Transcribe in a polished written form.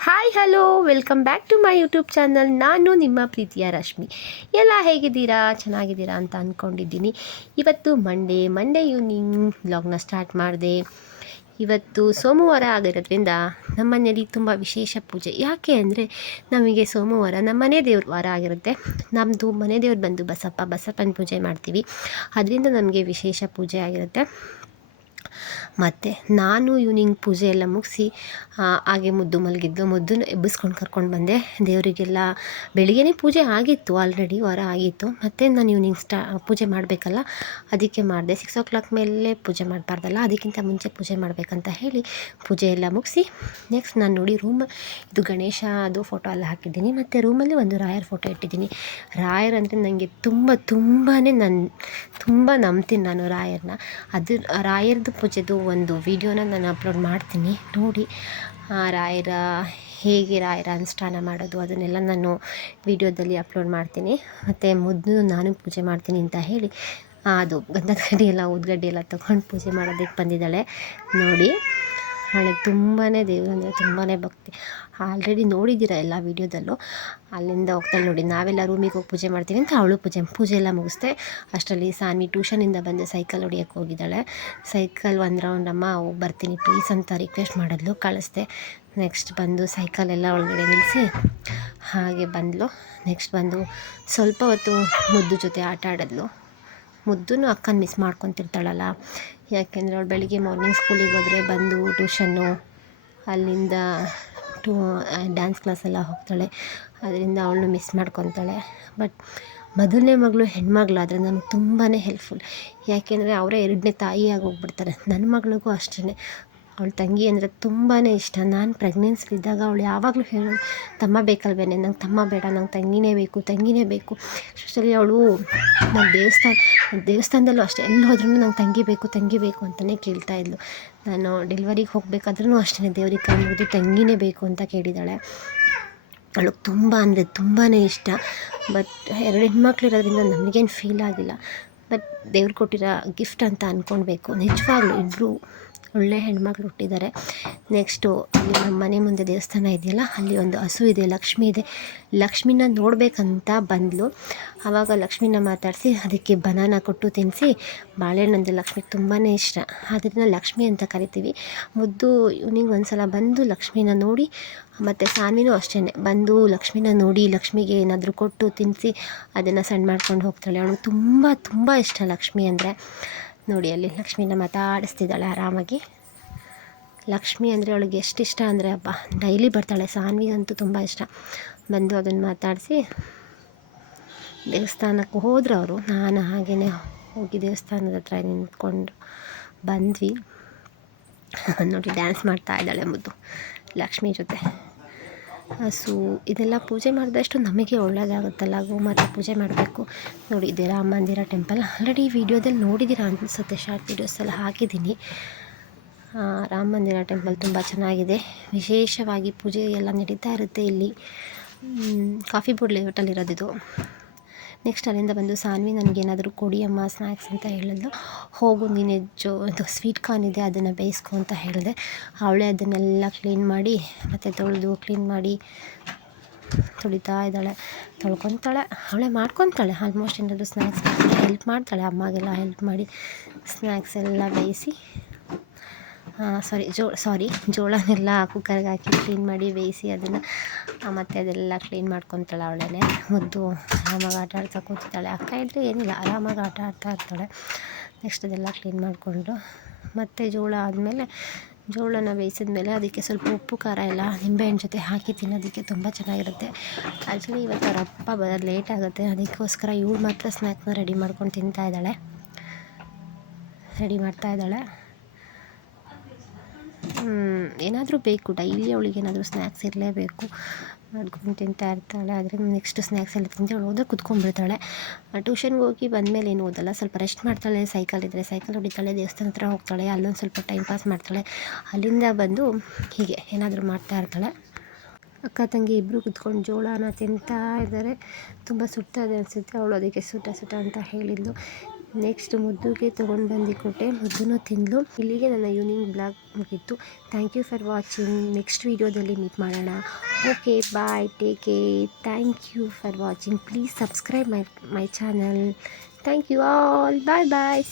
Hi hello welcome back to my YouTube channel. ನಾನು ನಿಮ್ಮ ಪ್ರೀತಿಯ ರಶ್ಮಿ. ಎಲ್ಲ ಹೇಗಿದ್ದೀರಾ, ಚೆನ್ನಾಗಿದ್ದೀರಾ ಅಂತ ಅಂದ್ಕೊಂಡಿದ್ದೀನಿ. ಇವತ್ತು ಮಂಡೇ ಈವ್ನಿಂಗ್ ವ್ಲಾಗ್ನ ಸ್ಟಾರ್ಟ್ ಮಾಡಿದೆ. ಇವತ್ತು ಸೋಮವಾರ ಆಗಿರೋದ್ರಿಂದ ನಮ್ಮ ಮನೆಯಲ್ಲಿ ತುಂಬ ವಿಶೇಷ ಪೂಜೆ. ಯಾಕೆ ಅಂದರೆ ನಮಗೆ ಸೋಮವಾರ ನಮ್ಮ ಮನೆ ದೇವ್ರ ವಾರ ಆಗಿರುತ್ತೆ. ನಮ್ಮದು ಮನೆ ದೇವ್ರು ಬಂದು ಬಸಪ್ಪನ ಪೂಜೆ ಮಾಡ್ತೀವಿ. ಅದರಿಂದ ನಮಗೆ ವಿಶೇಷ ಪೂಜೆ ಆಗಿರುತ್ತೆ. ಮತ್ತು ನಾನು ಈವ್ನಿಂಗ್ ಪೂಜೆ ಎಲ್ಲ ಮುಗಿಸಿ ಹಾಗೆ ಮುದ್ದನ್ನು ಎಬ್ಬಿಸ್ಕೊಂಡು ಕರ್ಕೊಂಡು ಬಂದೆ. ದೇವರಿಗೆಲ್ಲ ಬೆಳಿಗ್ಗೆನೇ ಪೂಜೆ ಆಗಿತ್ತು, ಆಲ್ರೆಡಿ ವಾರ ಆಗಿತ್ತು. ಮತ್ತು ನಾನು ಈವ್ನಿಂಗ್ ಪೂಜೆ ಮಾಡಬೇಕಲ್ಲ, ಅದಕ್ಕೆ ಮಾಡಿದೆ. 6 o'clock ಮೇಲೆ ಪೂಜೆ ಮಾಡಬಾರ್ದಲ್ಲ, ಅದಕ್ಕಿಂತ ಮುಂಚೆ ಪೂಜೆ ಮಾಡಬೇಕಂತ ಹೇಳಿ ಪೂಜೆ ಎಲ್ಲ ಮುಗಿಸಿ ನೆಕ್ಸ್ಟ್ ನಾನು ನೋಡಿ ಇದು ಗಣೇಶ ಅದು ಫೋಟೋ ಎಲ್ಲ ಹಾಕಿದ್ದೀನಿ. ಮತ್ತು ರೂಮಲ್ಲಿ ಒಂದು ರಾಯರ್ ಫೋಟೋ ಇಟ್ಟಿದ್ದೀನಿ. ರಾಯರ್ ಅಂದರೆ ನನಗೆ ತುಂಬ ನಂಬ್ತೀನಿ ನಾನು ರಾಯರನ್ನ. ಅದು ರಾಯರದ್ದು ಪೂಜೆದು ಒಂದು ವೀಡಿಯೋನ ನಾನು ಅಪ್ಲೋಡ್ ಮಾಡ್ತೀನಿ, ನೋಡಿ. ಹೇಗೆ ರಾಯರ ಅನುಷ್ಠಾನ ಮಾಡೋದು ಅದನ್ನೆಲ್ಲ ನಾನು ವೀಡಿಯೋದಲ್ಲಿ ಅಪ್ಲೋಡ್ ಮಾಡ್ತೀನಿ. ಮತ್ತು ನಾನು ಪೂಜೆ ಮಾಡ್ತೀನಿ ಅಂತ ಹೇಳಿ ಅದು ಗಂಧದ ಕಡ್ಡಿ ಎಲ್ಲ ಊದ್ಗಡ್ಡಿ ಎಲ್ಲ ತೊಗೊಂಡು ಪೂಜೆ ಮಾಡೋದಕ್ಕೆ ಬಂದಿದ್ದಾಳೆ ನೋಡಿ. ಅವಳಿಗೆ ತುಂಬಾ ದೇವರಂದರೆ ತುಂಬಾ ಭಕ್ತಿ. ಆಲ್ರೆಡಿ ನೋಡಿದ್ದೀರ ಎಲ್ಲ ವೀಡಿಯೋದಲ್ಲೂ. ಅಲ್ಲಿಂದ ಹೋಗ್ತಾಳೆ ನೋಡಿ. ನಾವೆಲ್ಲ ರೂಮಿಗೆ ಹೋಗಿ ಪೂಜೆ ಮಾಡ್ತೀವಿ ಅಂತ ಅವಳು ಪೂಜೆ ಎಲ್ಲ ಮುಗಿಸ್ದೆ. ಅಷ್ಟರಲ್ಲಿ ಸಾನ್ವಿ ಟ್ಯೂಷನಿಂದ ಬಂದು ಸೈಕಲ್ ಹೊಡಿಯೋಕ್ಕೆ ಹೋಗಿದ್ದಾಳೆ. ಸೈಕಲ್ ಒಂದು ರೌಂಡ್ ಅಮ್ಮ ಹೋಗಿ ಬರ್ತೀನಿ ಪ್ಲೀಸ್ ಅಂತ ರಿಕ್ವೆಸ್ಟ್ ಮಾಡಿದ್ಲು, ಕಳಿಸ್ದೆ. ನೆಕ್ಸ್ಟ್ ಬಂದು ಸೈಕಲೆಲ್ಲ ಒಳಗಡೆ ನಿಲ್ಲಿಸಿ ಹಾಗೆ ಬಂದಳು. ನೆಕ್ಸ್ಟ್ ಬಂದು ಸ್ವಲ್ಪ ಹೊತ್ತು ಮುದ್ದು ಜೊತೆ ಆಟ ಆಡಿದ್ಲು. ಮುದ್ದೂ ಅಕ್ಕನ ಮಿಸ್ ಮಾಡ್ಕೊತಿರ್ತಾಳಲ್ಲ, ಯಾಕೆಂದರೆ ಅವಳು ಬೆಳಿಗ್ಗೆ ಮಾರ್ನಿಂಗ್ ಸ್ಕೂಲಿಗೆ ಹೋದರೆ ಬಂದು ಟ್ಯೂಷನ್ನು, ಅಲ್ಲಿಂದ ಡ್ಯಾನ್ಸ್ ಕ್ಲಾಸೆಲ್ಲ ಹೋಗ್ತಾಳೆ. ಅದರಿಂದ ಅವಳನ್ನು ಮಿಸ್ ಮಾಡ್ಕೊತಾಳೆ. ಬಟ್ ಮೊದಲನೇ ಮಗಳು ಹೆಣ್ಮಗಳಾದರೆ ನನಗೆ ತುಂಬಾ ಹೆಲ್ಪ್ಫುಲ್. ಯಾಕೆಂದರೆ ಅವರೇ ಎರಡನೇ ತಾಯಿಯಾಗಿ ಹೋಗ್ಬಿಡ್ತಾರೆ. ನನ್ನ ಮಗಳಿಗೂ ಅಷ್ಟೇ. ಅವಳ ತಂಗಿ ಅಂದರೆ ತುಂಬಾ ಇಷ್ಟ. ನಾನು ಪ್ರೆಗ್ನೆನ್ಸಿಲಿದ್ದಾಗ ಅವಳು ಯಾವಾಗಲೂ ಹೇಳೋಳು, ತಮ್ಮ ಬೇಕಲ್ವೇನೆ, ನಂಗೆ ತಮ್ಮ ಬೇಡ, ನಂಗೆ ತಂಗಿನೇ ಬೇಕು. ಅಷ್ಟರಲ್ಲಿ ಅವಳು ನಾನು ದೇವಸ್ಥಾನದಲ್ಲೂ ಅಷ್ಟೇ, ಎಲ್ಲಿ ಹೋದ್ರೂ ನಂಗೆ ತಂಗಿ ಬೇಕು ಅಂತಲೇ ಕೇಳ್ತಾಯಿದ್ಲು. ನಾನು ಡೆಲಿವರಿಗೆ ಹೋಗಬೇಕಾದ್ರೂ ಅಷ್ಟೇ ದೇವ್ರಿಗೆ ಕೈ ಮುಗಿದು ತಂಗಿನೇ ಬೇಕು ಅಂತ ಕೇಳಿದ್ದಾಳೆ. ಅವಳಿಗೆ ತುಂಬಾ ಇಷ್ಟ. ಬಟ್ 2 ಹೆಣ್ಮಕ್ಳು ಇರೋದ್ರಿಂದ ನಮಗೇನು ಫೀಲ್ ಆಗಿಲ್ಲ. ಬಟ್ ದೇವ್ರು ಕೊಟ್ಟಿರೋ ಗಿಫ್ಟ್ ಅಂತ ಅಂದ್ಕೊಳ್ಬೇಕು. ನಿಜವಾಗ್ಲೂ ಇಬ್ಬರು ಒಳ್ಳೆ ಹೆಣ್ಮಕ್ಳು ಹುಟ್ಟಿದ್ದಾರೆ. ನೆಕ್ಸ್ಟು ಅಲ್ಲಿ ನಮ್ಮ ಮನೆ ಮುಂದೆ ದೇವಸ್ಥಾನ ಇದೆಯಲ್ಲ, ಅಲ್ಲಿ ಒಂದು ಹಸು ಇದೆ, ಲಕ್ಷ್ಮಿ ಇದೆ. ಲಕ್ಷ್ಮಿನ ನೋಡಬೇಕಂತ ಬಂದಳು. ಆವಾಗ ಲಕ್ಷ್ಮಿನ ಮಾತಾಡಿಸಿ ಅದಕ್ಕೆ ಬನಾನ ಕೊಟ್ಟು ತಿನ್ನಿಸಿ, ಬಾಳೆಹಣ್ಣು ಅಂದರೆ ಲಕ್ಷ್ಮಿಗೆ ತುಂಬಾ ಇಷ್ಟ, ಅದನ್ನು ಲಕ್ಷ್ಮಿ ಅಂತ ಕರಿತೀವಿ. ಮುದ್ದು ಈವ್ನಿಂಗ್ ಒಂದು ಸಲ ಬಂದು ಲಕ್ಷ್ಮಿನ ನೋಡಿ, ಮತ್ತು ಸಾನ್ವಿನೂ ಅಷ್ಟೇ ಬಂದು ಲಕ್ಷ್ಮಿನ ನೋಡಿ ಲಕ್ಷ್ಮಿಗೆ ಏನಾದರೂ ಕೊಟ್ಟು ತಿನ್ನಿಸಿ ಅದನ್ನು ಸಣ್ಣ ಮಾಡ್ಕೊಂಡು ಹೋಗ್ತಾಳೆ. ಅವಳು ತುಂಬ ಇಷ್ಟ ಲಕ್ಷ್ಮಿ ಅಂದರೆ. ನೋಡಿ ಅಲ್ಲಿ ಲಕ್ಷ್ಮಿನ ಮಾತಾಡಿಸ್ತಿದ್ದಾಳೆ ಆರಾಮಾಗಿ. ಲಕ್ಷ್ಮಿ ಅಂದರೆ ಅವಳಿಗೆ ಎಷ್ಟು ಇಷ್ಟ ಅಂದರೆ ಡೈಲಿ ಬರ್ತಾಳೆ. ಸಾನ್ವಿಗಂತೂ ತುಂಬ ಇಷ್ಟ. ಬಂದು ಅದನ್ನು ಮಾತಾಡಿಸಿ ದೇವಸ್ಥಾನಕ್ಕೆ ಹೋದ್ರು ಅವರು. ನಾನು ಹಾಗೆಯೇ ಹೋಗಿ ದೇವಸ್ಥಾನದ ಹತ್ರ ನಿಂತ್ಕೊಂಡು ಬಂದ್ವಿ. ನೋಡಿ ಡ್ಯಾನ್ಸ್ ಮಾಡ್ತಾ ಇದ್ದಾಳೆ ಮುದ್ದು ಲಕ್ಷ್ಮಿ ಜೊತೆ. ಹಸು ಇದೆಲ್ಲ ಪೂಜೆ ಮಾಡಿದಷ್ಟು ನಮಗೆ ಒಳ್ಳೆಯದಾಗುತ್ತಲ್ಲ, ಗೋಮಾತೆ ಪೂಜೆ ಮಾಡಬೇಕು. ನೋಡಿ ಇದೆ ರಾಮ ಮಂದಿರ ಟೆಂಪಲ್. ಆಲ್ರೆಡಿ ವಿಡಿಯೋದಲ್ಲಿ ನೋಡಿದ್ದೀರಾ ಅನಿಸುತ್ತೆ, ಶಾರ್ಟ್ ವೀಡಿಯೋಸ್ ಎಲ್ಲ ಹಾಕಿದ್ದೀನಿ. ರಾಮ ಮಂದಿರ ಟೆಂಪಲ್ ತುಂಬ ಚೆನ್ನಾಗಿದೆ. ವಿಶೇಷವಾಗಿ ಪೂಜೆ ಎಲ್ಲ ನಡೀತಾ ಇರುತ್ತೆ ಇಲ್ಲಿ. Coffee board ಲೇಔಟಲ್ಲಿರೋದಿದು. ನೆಕ್ಸ್ಟ್ ಅಲ್ಲಿಂದ ಬಂದು ಸಾನ್ವಿ ನನಗೇನಾದರೂ ಕೊಡಿ ಅಮ್ಮ ಸ್ನ್ಯಾಕ್ಸ್ ಅಂತ ಹೇಳಿದ್ಲು. ಹೋಗು ನೀನು ಇದು ಸ್ವೀಟ್ ಕಾರ್ನ್ ಇದೆ ಅದನ್ನು ಬೇಯಿಸ್ಕೊ ಅಂತ ಹೇಳಿದೆ. ಅವಳೇ ಅದನ್ನೆಲ್ಲ ಕ್ಲೀನ್ ಮಾಡಿ ಮತ್ತು ತೊಳೆದು ಕ್ಲೀನ್ ಮಾಡಿ ತೊಳಿತಾ ಇದ್ದಾಳೆ. ತೊಳ್ಕೊತಾಳೆ, ಅವಳೇ ಮಾಡ್ಕೊತಾಳೆ. ಆಲ್ಮೋಸ್ಟ್ ಏನಾದರೂ ಸ್ನ್ಯಾಕ್ಸ್ ಹೆಲ್ಪ್ ಮಾಡ್ತಾಳೆ, ಅಮ್ಮಗೆಲ್ಲ ಹೆಲ್ಪ್ ಮಾಡಿ ಸ್ನ್ಯಾಕ್ಸ್ ಎಲ್ಲ ಬೇಯಿಸಿ ಜೋಳನೆಲ್ಲ ಕುಕ್ಕರ್ಗೆ ಹಾಕಿ ಕ್ಲೀನ್ ಮಾಡಿ ಬೇಯಿಸಿ ಅದನ್ನು ಮತ್ತು ಅದೆಲ್ಲ ಕ್ಲೀನ್ ಮಾಡ್ಕೊತಾಳೆ ಅವಳೇ. ಮುದ್ದು ಆರಾಮಾಗಿ ಆಟ ಆಡ್ತಾ ಕೂತಿದ್ದಾಳೆ. ಅಕ್ಕ ಇದ್ದರೆ ಏನಿಲ್ಲ, ಆರಾಮಾಗಿ ಆಟ ಆಡ್ತಾ ಇರ್ತಾಳೆ. ನೆಕ್ಸ್ಟ್ ಅದೆಲ್ಲ ಕ್ಲೀನ್ ಮಾಡಿಕೊಂಡು ಮತ್ತು ಜೋಳ ಆದಮೇಲೆ ಜೋಳನ ಬೇಯಿಸಿದ್ಮೇಲೆ ಅದಕ್ಕೆ ಸ್ವಲ್ಪ ಉಪ್ಪು ಖಾರ ಎಲ್ಲ ನಿಂಬೆಹಣ್ಣು ಜೊತೆ ಹಾಕಿ ತಿನ್ನೋದಕ್ಕೆ ತುಂಬ ಚೆನ್ನಾಗಿರುತ್ತೆ. ಆ್ಯಕ್ಚುಲಿ ಇವತ್ತು ಅವ್ರ ಅಪ್ಪ ಬರೋದು ಲೇಟ್ ಆಗುತ್ತೆ, ಅದಕ್ಕೋಸ್ಕರ ಇವಳು ಮಾತ್ರ ಸ್ನ್ಯಾಕ್ಸ್ನ ರೆಡಿ ಮಾಡ್ಕೊಂಡು ರೆಡಿ ಮಾಡ್ತಾ ಇದ್ದಾಳೆ. ಏನಾದರೂ ಬೇಕು, ಡೈಲಿ ಅವಳಿಗೆ ಏನಾದರೂ ಸ್ನ್ಯಾಕ್ಸ್ ಇರಲೇಬೇಕು, ಮಾಡ್ಕೊಂಡು ತಿಂತಾ ಇರ್ತಾಳೆ. ಅದರಿಂದ ನೆಕ್ಸ್ಟ್ ಸ್ನ್ಯಾಕ್ಸ್ ಎಲ್ಲ ತಿಂದು ಅವಳು ಹೋದಾಗ ಕುತ್ಕೊಂಡ್ಬಿಡ್ತಾಳೆ. ಟ್ಯೂಷನ್ಗೆ ಹೋಗಿ ಬಂದಮೇಲೆ ಏನು ಓದಲ್ಲ, ಸ್ವಲ್ಪ ರೆಸ್ಟ್ ಮಾಡ್ತಾಳೆ. ಸೈಕಲ್ ಇದ್ದರೆ ಸೈಕಲ್ ಹೊಡಿತಾಳೆ, ದೇವಸ್ಥಾನ ಹತ್ರ ಹೋಗ್ತಾಳೆ, ಅಲ್ಲೊಂದು ಸ್ವಲ್ಪ ಟೈಮ್ ಪಾಸ್ ಮಾಡ್ತಾಳೆ. ಅಲ್ಲಿಂದ ಬಂದು ಹೀಗೆ ಏನಾದರೂ ಮಾಡ್ತಾ ಇರ್ತಾಳೆ. ಅಕ್ಕ ತಂಗಿ ಇಬ್ಬರು ಕುತ್ಕೊಂಡು ಜೋಳನ ತಿಂತಾ ಇದ್ದಾರೆ. ತುಂಬ ಸುಡ್ತಾ ಇದೆ ಅನಿಸುತ್ತೆ. ಅವಳು ಅದಕ್ಕೆ ಸುಟ ಅಂತ ಹೇಳಿದ್ಲು. ನೆಕ್ಸ್ಟ್ ಮುದ್ದುಗೆ ತೊಗೊಂಡು ಬಂದು ಕೊಟ್ಟೆ, ಮುದ್ದೂ ತಿಂದಳು. ಇಲ್ಲಿಗೆ ನನ್ನ ಈವ್ನಿಂಗ್ ಬ್ಲಾಗ್ ಮುಗೀತು. Thank you for watching. Next ವೀಡಿಯೋದಲ್ಲಿ ಮೀಟ್ ಮಾಡೋಣ. Okay bye, take care. Thank you for watching. Please subscribe my channel. Thank you all. Bye bye.